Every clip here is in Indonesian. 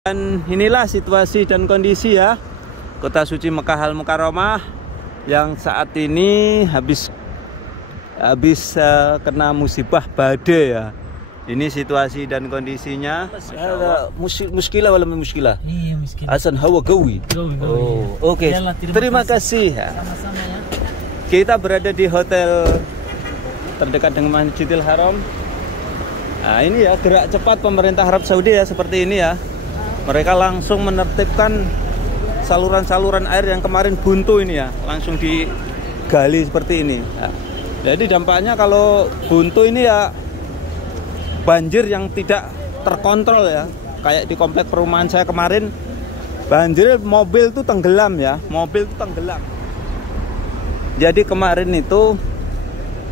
Dan inilah situasi dan kondisi ya Kota Suci Mekah Al Mukarramah yang saat ini habis kena musibah badai ya. Ini situasi dan kondisinya. Muskilah wala muskilah. Iya, muskilah. Asan hawa gawi. Oh, oke. Terima kasih. Sama-sama ya. Kita berada di hotel terdekat dengan Masjidil Haram. Nah, ini ya gerak cepat pemerintah Arab Saudi ya seperti ini ya. Mereka langsung menertibkan saluran-saluran air yang kemarin buntu ini ya, langsung digali seperti ini. Nah, jadi dampaknya kalau buntu ini ya banjir yang tidak terkontrol ya. Kayak di komplek perumahan saya kemarin banjir, mobil itu tenggelam ya, mobil itu tenggelam. Jadi kemarin itu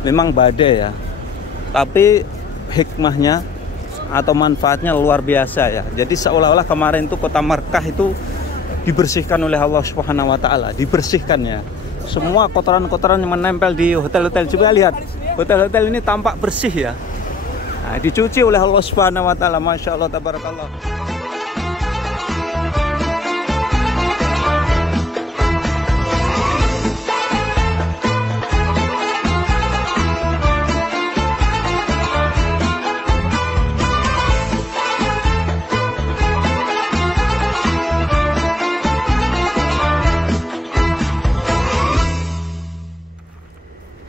memang badai ya, tapi hikmahnya atau manfaatnya luar biasa ya. Jadi seolah-olah kemarin itu kota Mekah itu dibersihkan oleh Allah Subhanahu wa taala, dibersihkan ya. Semua kotoran-kotoran yang menempel di hotel-hotel, coba lihat. Hotel-hotel ini tampak bersih ya. Nah, dicuci oleh Allah Subhanahu wa taala. Masya Allah, tabarakallah.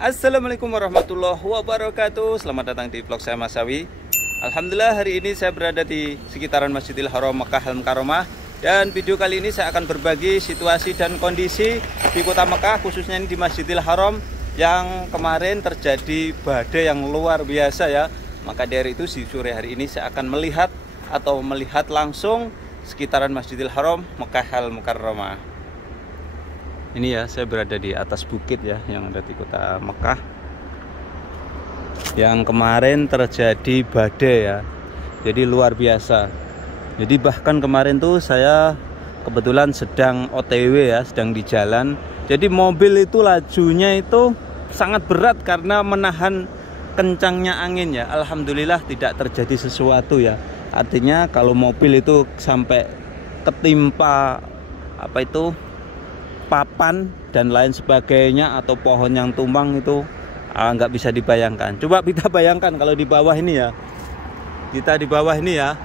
Assalamualaikum warahmatullahi wabarakatuh. Selamat datang di vlog saya Mas Sawi. Alhamdulillah hari ini saya berada di sekitaran Masjidil Haram Mekah Al Mukarramah. Dan video kali ini saya akan berbagi situasi dan kondisi di kota Mekah, khususnya ini di Masjidil Haram yang kemarin terjadi badai yang luar biasa ya. Maka dari itu di sore hari ini saya akan melihat langsung sekitaran Masjidil Haram Mekah Al Mukarramah. Ini ya, saya berada di atas bukit ya yang ada di kota Mekah yang kemarin terjadi badai ya. Jadi luar biasa. Jadi bahkan kemarin tuh saya kebetulan sedang OTW ya, sedang di jalan. Jadi mobil itu lajunya itu sangat berat karena menahan kencangnya angin ya. Alhamdulillah tidak terjadi sesuatu ya. Artinya kalau mobil itu sampai ketimpa papan dan lain sebagainya atau pohon yang tumbang itu nggak bisa dibayangkan. Coba kita bayangkan kalau di bawah ini ya, kita di bawah ini ya,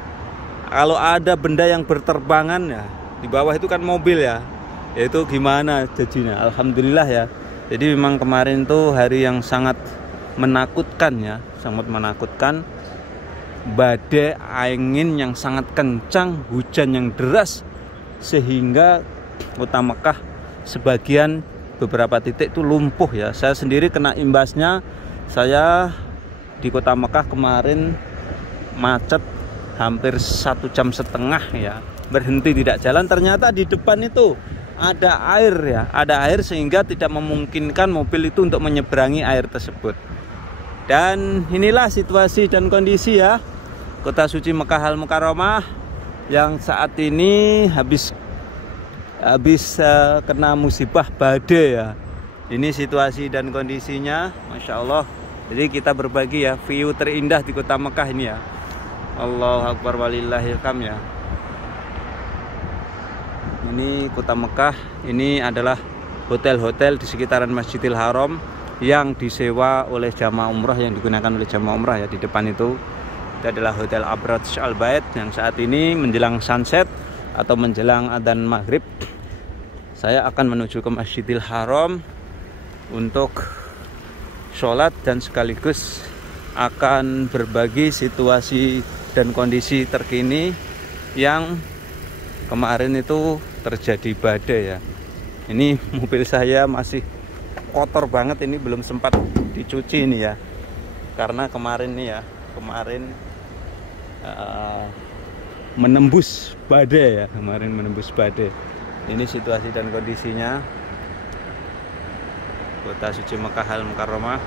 kalau ada benda yang berterbangan ya, di bawah itu kan mobil ya, itu gimana jadinya. Alhamdulillah ya. Jadi memang kemarin tuh hari yang sangat menakutkan ya, sangat menakutkan. Badai angin yang sangat kencang, hujan yang deras, sehingga kota Mekah sebagian beberapa titik itu lumpuh ya. Saya sendiri kena imbasnya. Saya di kota Mekah kemarin macet hampir 1,5 jam ya, berhenti tidak jalan. Ternyata di depan itu ada air ya, ada air sehingga tidak memungkinkan mobil itu untuk menyeberangi air tersebut. Dan inilah situasi dan kondisi ya Kota Suci Mekah Al Mukarramah yang saat ini habis kena musibah badai ya. Ini situasi dan kondisinya, Masya Allah. Jadi kita berbagi ya view terindah di kota Mekah ini ya. Allahu Akbar walillahil hamd ya. Ini kota Mekah. Ini adalah hotel-hotel di sekitaran Masjidil Haram yang disewa oleh jamaah umrah, yang digunakan oleh jamaah umrah ya. Di depan itu adalah Hotel Abraj Al Bait yang saat ini menjelang sunset atau menjelang adzan maghrib. Saya akan menuju ke Masjidil Haram untuk sholat dan sekaligus akan berbagi situasi dan kondisi terkini yang kemarin itu terjadi badai ya. Ini mobil saya masih kotor banget, ini belum sempat dicuci ini ya, karena kemarin nih ya, menembus badai ya, kemarin menembus badai. Ini situasi dan kondisinya Kota Suci Mekah Al Mukarramah.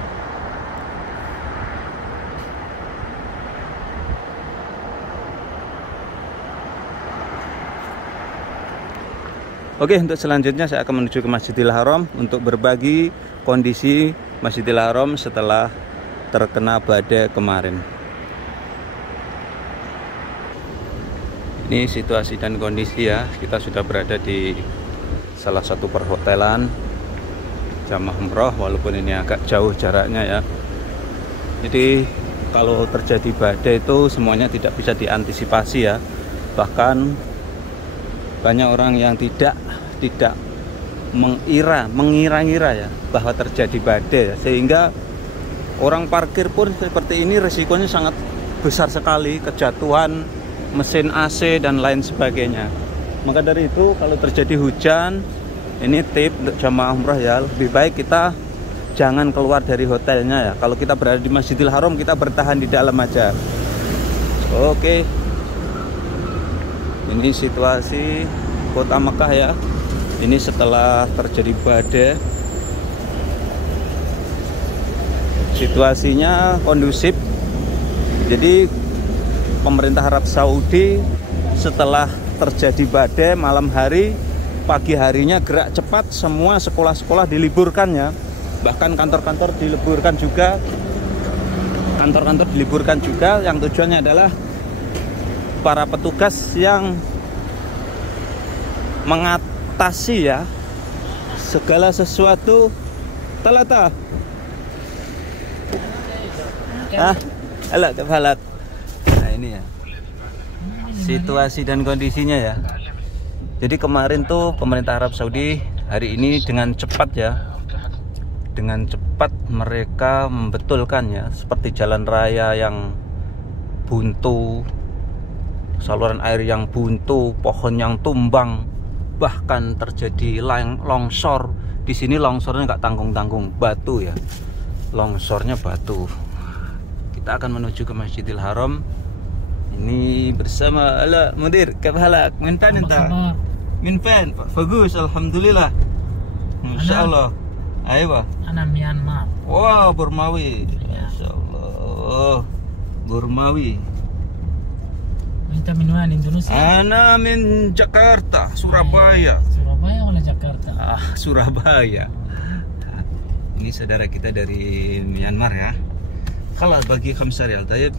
Oke, untuk selanjutnya saya akan menuju ke Masjidil Haram untuk berbagi kondisi Masjidil Haram setelah terkena badai kemarin. Ini situasi dan kondisi ya. Kita sudah berada di salah satu perhotelan jamaah umroh, walaupun ini agak jauh jaraknya ya. Jadi kalau terjadi badai itu semuanya tidak bisa diantisipasi ya. Bahkan banyak orang yang tidak mengira-ngira ya bahwa terjadi badai ya. Sehingga orang parkir pun seperti ini resikonya sangat besar sekali, kejatuhan mesin AC dan lain sebagainya. Maka dari itu kalau terjadi hujan, ini tip untuk jamaah umrah ya, lebih baik kita jangan keluar dari hotelnya ya. Kalau kita berada di Masjidil Haram, kita bertahan di dalam aja. Oke. Ini situasi kota Mekah ya. Ini setelah terjadi badai. Situasinya kondusif. Jadi pemerintah Arab Saudi setelah terjadi badai malam hari, pagi harinya gerak cepat, semua sekolah-sekolah diliburkan ya. Bahkan kantor-kantor diliburkan juga. Kantor-kantor diliburkan juga, yang tujuannya adalah para petugas yang mengatasi ya segala sesuatu talata. Halo, kebalak. Nah, ini ya situasi dan kondisinya ya. Jadi kemarin tuh pemerintah Arab Saudi hari ini dengan cepat ya, dengan cepat mereka membetulkan ya, seperti jalan raya yang buntu, saluran air yang buntu, pohon yang tumbang, bahkan terjadi longsor. Di sini longsornya nggak tanggung-tanggung, batu ya, longsornya batu. Kita akan menuju ke Masjidil Haram. Ini bersama ala mudir, kebalak. Mintan entah. Mintan, bagus, alhamdulillah. Insyaallah. Ayo, Ana Myanmar. Wah, Burmawi. Insyaallah. Burmawi. Minta minuman Indonesia. Ana min Jakarta, Surabaya. Surabaya oleh Jakarta. Surabaya. Ini saudara kita dari Myanmar ya. Kalau bagi 5 rial, tayyib.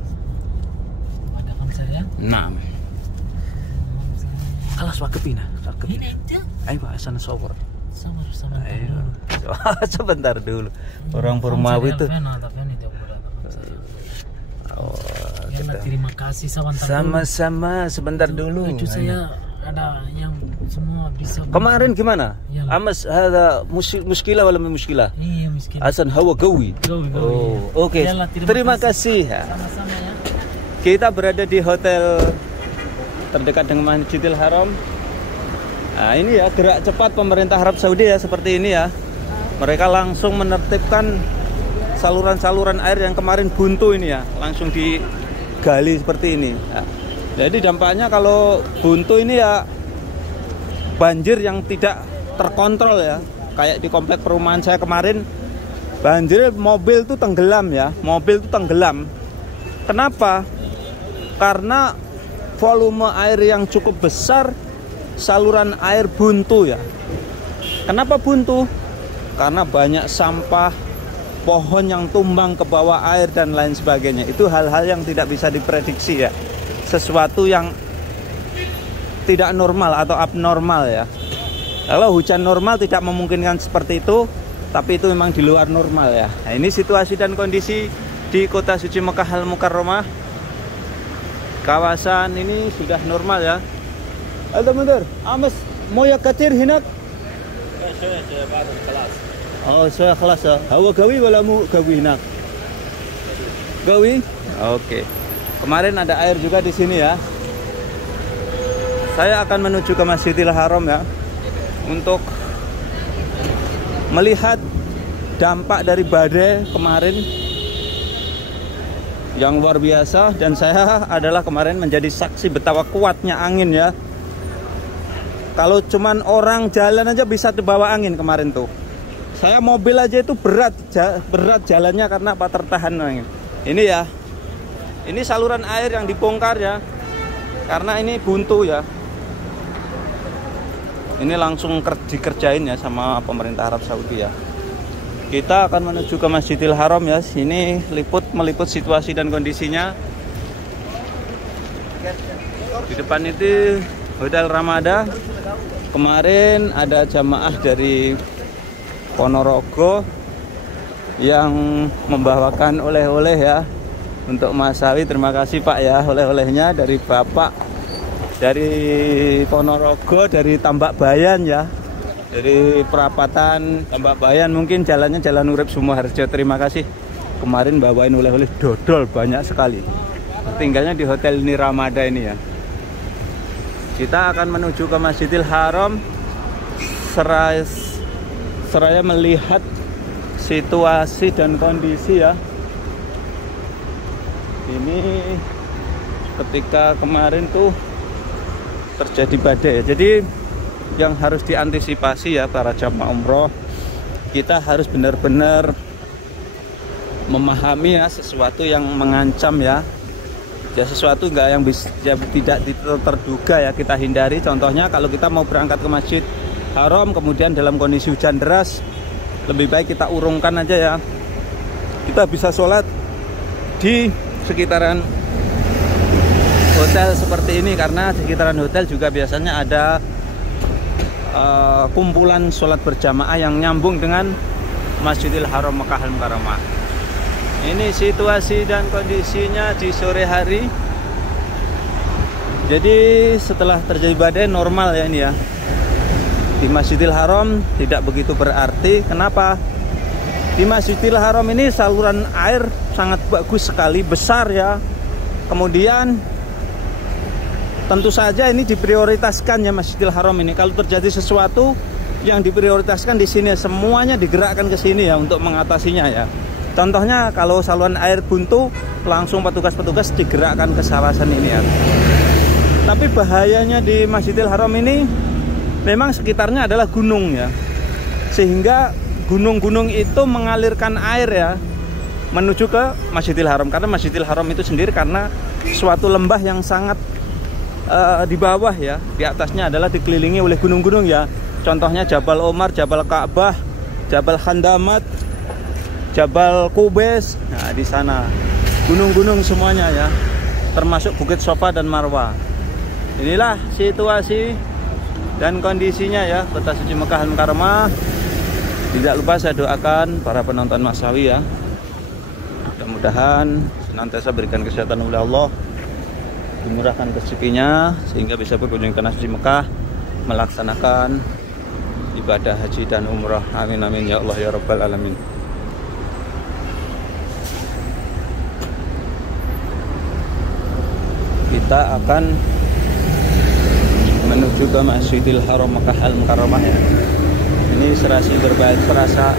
Ada 5 rial? Naam. Alas wakafina. Ini itu. Ayo, asana sawar. Sabar. Ayo. Sebentar dulu. Orang Burmawi itu. Terima kasih sama-sama, sebentar dulu. Itu saya ada yang semua bisa. Kemarin gimana? Amas ada muskilah wala muskilah? Iya, muskilah. Asan hawa gawi. Oh, oke. Terima kasih. Sama-sama ya. Kita berada di hotel terdekat dengan Masjidil Haram. Nah, ini ya gerak cepat pemerintah Arab Saudi ya, seperti ini ya. Mereka langsung menertibkan saluran-saluran air yang kemarin buntu ini ya, langsung digali seperti ini. Nah, jadi dampaknya kalau buntu ini ya banjir yang tidak terkontrol ya. Kayak di komplek perumahan saya kemarin, banjir mobil tuh tenggelam ya, mobil tuh tenggelam. Kenapa? Karena volume air yang cukup besar, saluran air buntu ya. Kenapa buntu? Karena banyak sampah, pohon yang tumbang ke bawah air dan lain sebagainya. Itu hal-hal yang tidak bisa diprediksi ya. Sesuatu yang tidak normal atau abnormal ya. Kalau hujan normal tidak memungkinkan seperti itu, tapi itu memang di luar normal ya. Nah, ini situasi dan kondisi di kota suci Mekah Al-Mukarramah. Kawasan ini sudah normal ya. Alhamdulillah. Amas moya katir hinak. Oh, saya kelas ya. Hawa gawi wala mu gawi hinak. Gawi? Oke. Kemarin ada air juga di sini ya. Saya akan menuju ke Masjidil Haram ya, untuk melihat dampak dari badai kemarin yang luar biasa. Dan saya adalah kemarin menjadi saksi betapa kuatnya angin ya. Kalau cuman orang jalan aja bisa terbawa angin kemarin tuh. Saya mobil aja itu berat jalannya karena apa, tertahan angin. Ini ya, ini saluran air yang dibongkar ya, karena ini buntu ya. Ini langsung dikerjain ya sama pemerintah Arab Saudi ya. Kita akan menuju ke Masjidil Haram ya. Sini meliput situasi dan kondisinya. Di depan itu Hotel Ramada. Kemarin ada jamaah dari Ponorogo yang membawakan oleh-oleh ya untuk Mas Sawi. Terima kasih Pak ya, oleh-olehnya dari Bapak dari Ponorogo, dari Tambak Bayan ya, dari perapatan Tambak Bayan. Mungkin jalannya Jalan Urip Sumoharjo. Terima kasih, kemarin bawain oleh-oleh dodol banyak sekali. Tinggalnya di hotel ini Ramada ini ya. Kita akan menuju ke Masjidil Haram seraya melihat situasi dan kondisi ya. Ini ketika kemarin tuh terjadi badai ya. Jadi yang harus diantisipasi ya para jamaah umroh, kita harus benar-benar memahami ya sesuatu yang mengancam ya. Ya sesuatu yang tidak terduga ya kita hindari. Contohnya kalau kita mau berangkat ke Masjid Haram kemudian dalam kondisi hujan deras, lebih baik kita urungkan aja ya. Kita bisa sholat di sekitaran hotel seperti ini, karena di sekitaran hotel juga biasanya ada kumpulan sholat berjamaah yang nyambung dengan Masjidil Haram Makkah Al-Mukarramah. Ini situasi dan kondisinya di sore hari. Jadi setelah terjadi badai normal ya ini ya. Di Masjidil Haram tidak begitu berarti. Kenapa? Di Masjidil Haram ini saluran air sangat bagus sekali, besar ya. Kemudian tentu saja ini diprioritaskan ya Masjidil Haram ini. Kalau terjadi sesuatu yang diprioritaskan di sini, semuanya digerakkan ke sini ya untuk mengatasinya ya. Contohnya kalau saluran air buntu, langsung petugas-petugas digerakkan ke kawasan ini ya. Tapi bahayanya di Masjidil Haram ini memang sekitarnya adalah gunung ya. Sehingga gunung-gunung itu mengalirkan air ya menuju ke Masjidil Haram. Karena Masjidil Haram itu sendiri karena suatu lembah yang sangat di bawah ya. Di atasnya adalah dikelilingi oleh gunung-gunung ya. Contohnya Jabal Omar, Jabal Ka'bah, Jabal Khandamat, Jabal Kubes. Nah, di sana gunung-gunung semuanya ya, termasuk Bukit Sofa dan Marwa. Inilah situasi dan kondisinya ya Kota Suci Makkah Al-Mukarramah. Tidak lupa saya doakan para penonton Mas Sawi ya, mudah-mudahan senantiasa berikan kesehatan oleh Allah, dimurahkan rezekinya sehingga bisa berkunjung ke Tanah Suci Mekah, melaksanakan ibadah haji dan umrah. Amin amin ya Allah ya Rabbal alamin. Kita akan menuju ke Masjidil Haram Makkah Al-Mukarramah ya. Ini serasa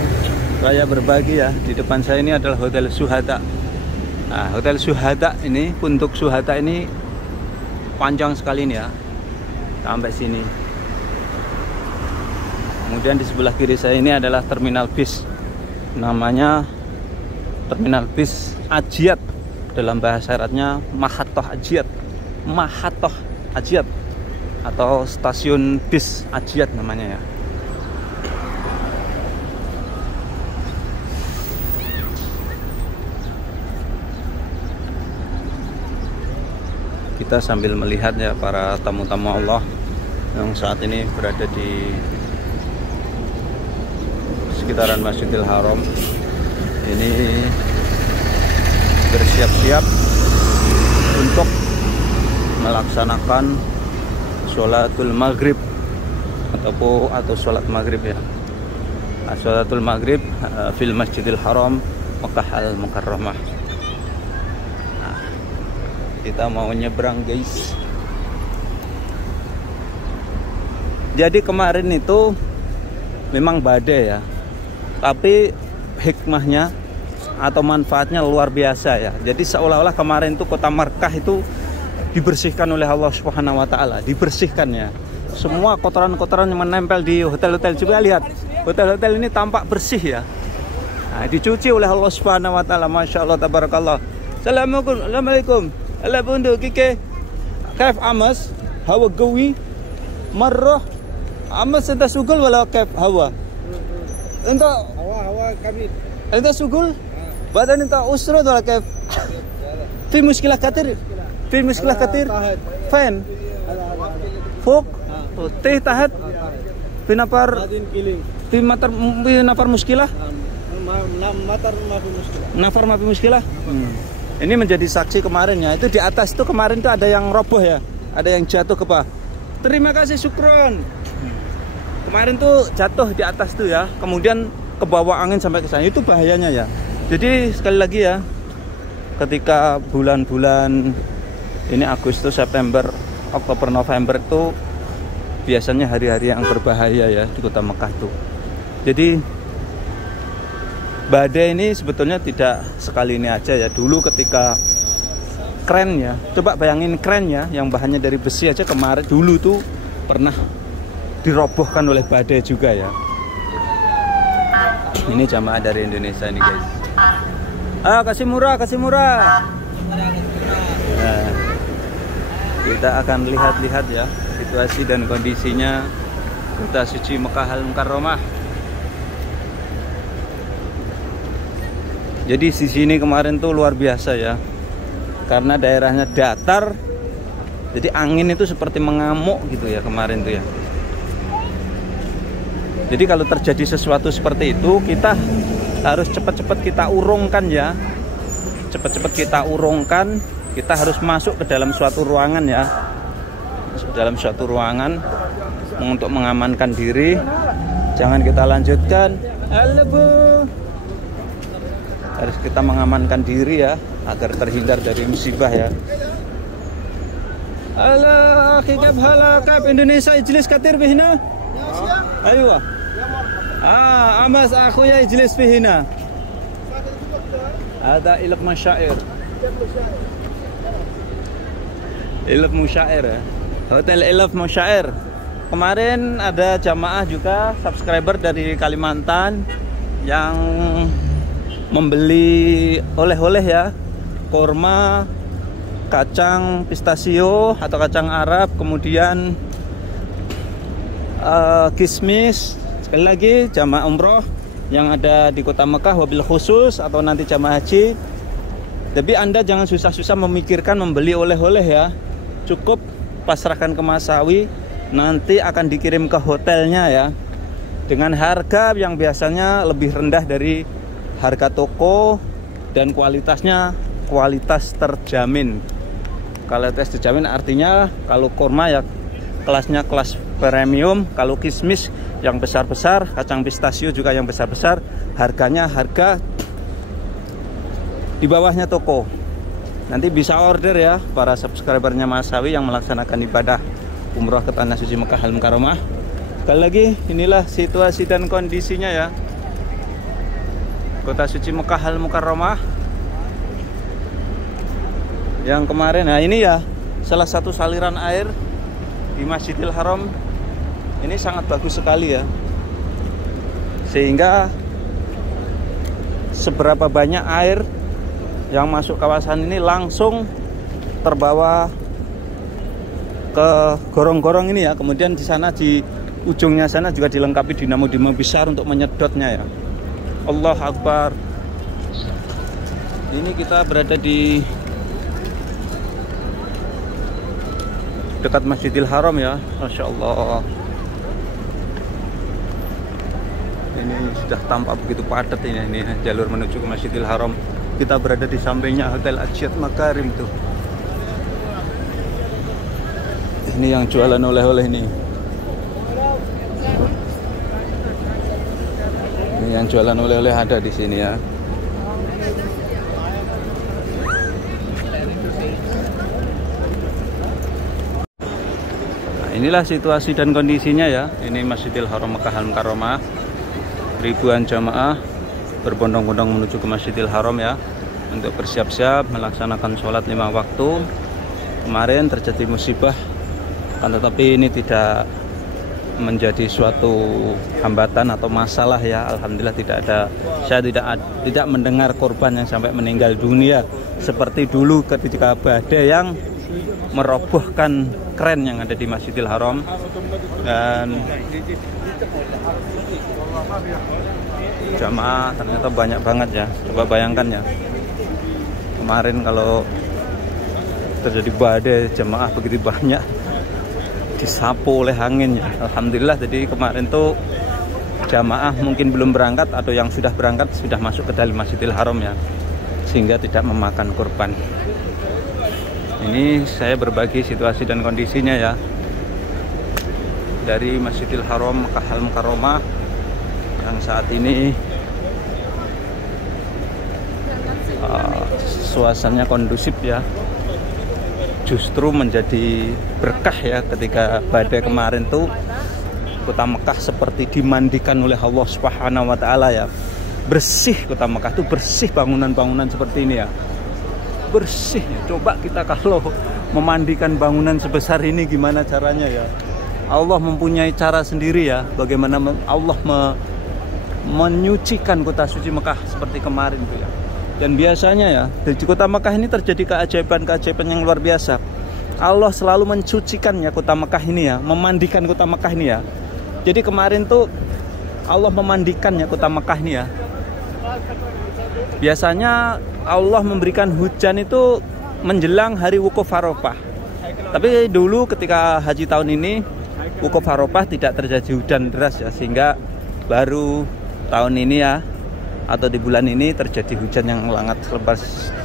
raya berbagi ya. Di depan saya ini adalah Hotel Syuhada. Nah, Hotel Syuhada ini, untuk Syuhada ini panjang sekali nih ya, sampai sini. Kemudian di sebelah kiri saya ini adalah terminal bis, namanya terminal bis Ajiat, dalam bahasa Arabnya Mahatoh Ajiat, Mahatoh Ajiat, atau stasiun bis Ajiat namanya ya. Kita sambil melihat ya para tamu-tamu Allah yang saat ini berada di sekitaran Masjidil Haram. Ini bersiap-siap untuk melaksanakan sholatul maghrib atau sholat maghrib ya. Sholatul maghrib fil Masjidil Haram Makkah Al-Mukarramah. Kita mau nyebrang guys. Jadi kemarin itu memang badai ya, tapi hikmahnya atau manfaatnya luar biasa ya. Jadi seolah-olah kemarin itu kota Makkah itu dibersihkan oleh Allah Subhanahu wa taala, dibersihkannya. Semua kotoran-kotoran yang menempel di hotel-hotel, coba lihat. Hotel-hotel ini tampak bersih ya. Nah, dicuci oleh Allah Subhanahu wa taala. Masya Allah tabarakallah. Assalamualaikum. Allah bundu kike كيف أمس هوا قوي مرة أمس أنت سجل ولا كيف هوا أنت هوا كبير أنت سجل بعدين أنت أسرد ولا كيف في مشكلة كثير في مشكلة كثير فين فوق تيه تحت في نفر في نفر مشكلة nafar ma fi muskilah. Ini menjadi saksi kemarin ya. Itu di atas itu kemarin tuh ada yang roboh ya, ada yang jatuh ke bawah. Terima kasih, syukron. Kemarin tuh jatuh di atas tuh ya, kemudian ke bawah angin sampai ke sana. Itu bahayanya ya. Jadi sekali lagi ya, ketika bulan-bulan ini Agustus, September, Oktober, November itu biasanya hari-hari yang berbahaya ya di kota Mekah tuh. Jadi badai ini sebetulnya tidak sekali ini aja ya. Dulu ketika kren ya, coba bayangin kren ya, yang bahannya dari besi aja kemarin dulu tuh pernah dirobohkan oleh badai juga ya. Ini jamaah dari Indonesia ini guys. Kasih murah, kasih murah. Nah, kita akan lihat-lihat ya situasi dan kondisinya kota suci Mekah Al-Mukarramah. Jadi di sini kemarin tuh luar biasa ya, karena daerahnya datar, jadi angin itu seperti mengamuk gitu ya kemarin tuh ya. Jadi kalau terjadi sesuatu seperti itu, kita harus cepat-cepat kita urungkan ya, cepat-cepat kita urungkan. Kita harus masuk ke dalam suatu ruangan ya, masuk dalam suatu ruangan untuk mengamankan diri. Jangan kita lanjutkan. Halo Bu. Harus kita mengamankan diri ya, agar terhindar dari musibah ya. Halo, kikab halakab Indonesia ijlis katir bihina. Ayo. Amas aku ya ijlis bihina. Ada ilmu masyair. Ilmu masyair ya. Hotel ilmu masyair. Kemarin ada jamaah juga subscriber dari Kalimantan yang membeli oleh-oleh ya, korma, kacang pistachio atau kacang Arab, kemudian kismis. Sekali lagi jamaah umroh yang ada di kota Mekah wabil khusus atau nanti jamaah haji, tapi Anda jangan susah-susah memikirkan membeli oleh-oleh ya. Cukup pasrahkan ke Mas Sawi, nanti akan dikirim ke hotelnya ya, dengan harga yang biasanya lebih rendah dari harga toko, dan kualitasnya kualitas terjamin. Kualitas terjamin artinya kalau kurma ya kelasnya kelas premium, kalau kismis yang besar-besar, kacang pistachio juga yang besar-besar, harganya harga di bawahnya toko. Nanti bisa order ya para subscribernya Mas Sawi yang melaksanakan ibadah umroh ke Tanah Suci Mekah Al-Mukarramah. Sekali lagi inilah situasi dan kondisinya ya, kota suci Mekah Al-Mukarramah yang kemarin. Nah ini ya salah satu saliran air di Masjidil Haram, ini sangat bagus sekali ya, sehingga seberapa banyak air yang masuk kawasan ini langsung terbawa ke gorong-gorong ini ya. Kemudian di sana, di ujungnya sana juga dilengkapi dinamo-dinamo besar untuk menyedotnya ya. Allah Akbar. Ini kita berada di dekat Masjidil Haram ya. Masya Allah. Ini sudah tampak begitu padat ini jalur menuju ke Masjidil Haram. Kita berada di sampingnya Hotel Ajiat Makarim tuh. Ini yang jualan oleh-oleh ini. Yang jualan oleh-oleh ada di sini ya. Nah, inilah situasi dan kondisinya ya. Ini Masjidil Haram Mekah Al-Mukarramah. Ribuan jamaah berbondong-bondong menuju ke Masjidil Haram ya, untuk bersiap-siap melaksanakan sholat 5 waktu. Kemarin terjadi musibah, kan tetapi ini tidak menjadi suatu hambatan atau masalah ya. Alhamdulillah tidak ada, saya tidak mendengar korban yang sampai meninggal dunia seperti dulu ketika badai yang merobohkan kren yang ada di Masjidil Haram. Dan jamaah ternyata banyak banget ya. Coba bayangkan ya, kemarin kalau terjadi badai, jemaah begitu banyak disapu oleh angin ya. Alhamdulillah, jadi kemarin tuh jamaah mungkin belum berangkat atau yang sudah berangkat sudah masuk ke dalam Masjidil Haram ya, sehingga tidak memakan korban. Ini saya berbagi situasi dan kondisinya ya, dari Masjidil Haram Makkah Al-Mukarramah yang saat ini suasananya kondusif ya. Justru menjadi berkah ya, ketika badai kemarin tuh kota Mekah seperti dimandikan oleh Allah Subhanahu wa taala ya. Bersih kota Mekah tuh, bersih bangunan-bangunan seperti ini ya. Bersih. Coba kita kalau memandikan bangunan sebesar ini gimana caranya ya. Allah mempunyai cara sendiri ya, bagaimana Allah menyucikan kota suci Mekah seperti kemarin tuh ya. Dan biasanya ya, di kota Mekah ini terjadi keajaiban-keajaiban yang luar biasa. Allah selalu mensucikan ya kota Mekah ini ya, memandikan kota Mekah ini ya. Jadi kemarin tuh Allah memandikan ya kota Mekah ini ya. Biasanya Allah memberikan hujan itu menjelang hari Wukuf Arafah. Tapi dulu ketika haji tahun ini Wukuf Arafah tidak terjadi hujan deras ya, sehingga baru tahun ini ya, atau di bulan ini terjadi hujan yang sangat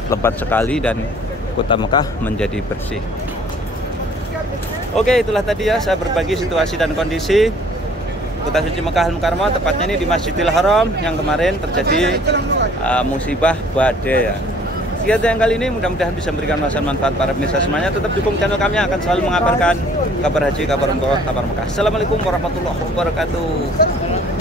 lebat sekali dan kota Mekah menjadi bersih. Oke, itulah tadi ya saya berbagi situasi dan kondisi kota suci Makkah Al-Mukarramah, tepatnya ini di Masjidil Haram yang kemarin terjadi musibah badai ya. Sekian yang kali ini, mudah-mudahan bisa memberikan manfaat para pemirsa semuanya. Tetap dukung channel kami yang akan selalu mengabarkan kabar haji, kabar umroh, kabar Mekah. Assalamualaikum warahmatullahi wabarakatuh.